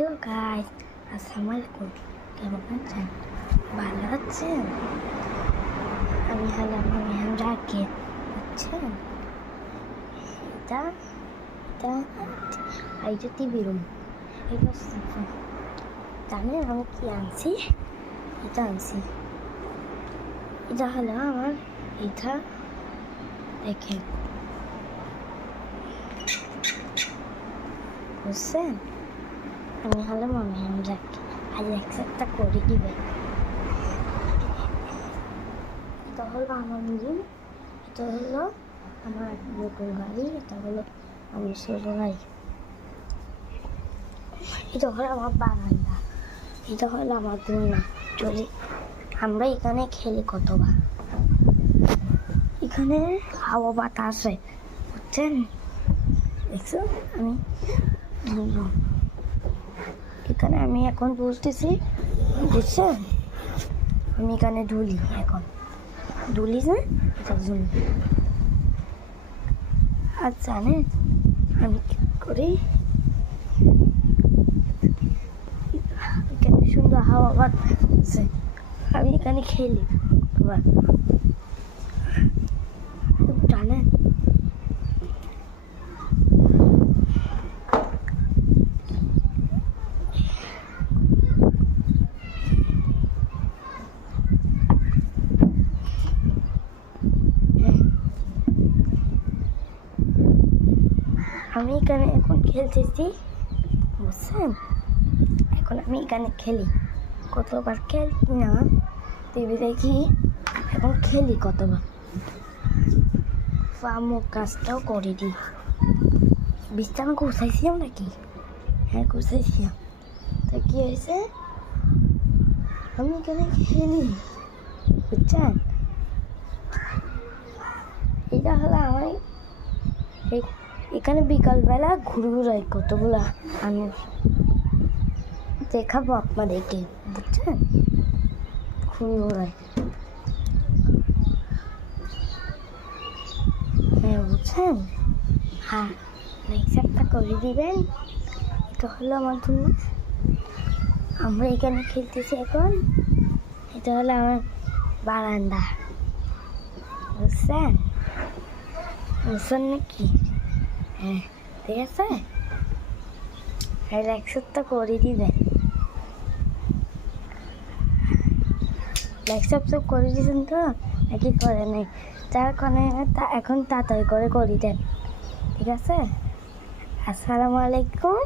Hello guys, আসসালামু আলাইকুম। কেমন আছেন? ভালো আছেন? আমি হলাম রাকিব। বুঝছেন? এটা এটা এইটা টিভি রুম, এটা সোফা। জানেন আমি কি আনছি? এটা আনছি। এটা হলো আমার এটা দেখেন, বুঝছেন? আমি হলাম রাকিব। আজ একটা করে দিবেন। এটা হলো আমার রুম, এটা হলো আমার নতুন গাড়ি, এটা হলো আমার ছোট গাড়ি, এটা হলো আমার বারান্দা, এটা হলো আমার দোলনা। চলি আমরা এখানে খেলি কতবার, এখানে হাওয়া বাতাসে, বুঝছেন? দেখছো আমি এখানে আমি এখন বসতেছি, বুঝছেন? আমি এখানে ধুলি, এখন ধুলি না, এটা ধুলি। আর জানেন আমি কি করি? এখানে সুন্দর হাওয়া বাতাসে, আমি এখানে খেলি আবার। জানেন আমি এখানে এখন খেলতেছি, বুঝছেন? এখন আমি এখানে খেলি, কতবার খেলি না টিভি দেখি, এখন খেলি কতবার। ফার্মও কাজটাও করে দিই। বিছানা গুছাইছিলাম নাকি? হ্যাঁ গুছাইছিলাম। তা কি হয়েছে? আমি এখানে খেলি, বুঝছেন? এটা হলো আমার এখানে বিকালবেলা ঘুরঘুরাই কতগুলা মানুষ, দেখাবো আপনাদেরকে, বুঝছেন? ঘুরঘুরাই, হ্যাঁ বুঝছেন? হ্যাঁ একটা করে দিবেন। এটা হলো আমার জন্য, আমরা এখানে খেলতেছি এখন। এটা হলো আমার বারান্দা, বুঝছেন? বুঝছেন নাকি? হ্যাঁ ঠিক আছে, একটা করে দিবেন। সব করে দিয়েছেন তো নাকি করে নেই? যার কারণে এখন তাড়াতাড়ি করে দেন, ঠিক আছে? আসসালামু আলাইকুম।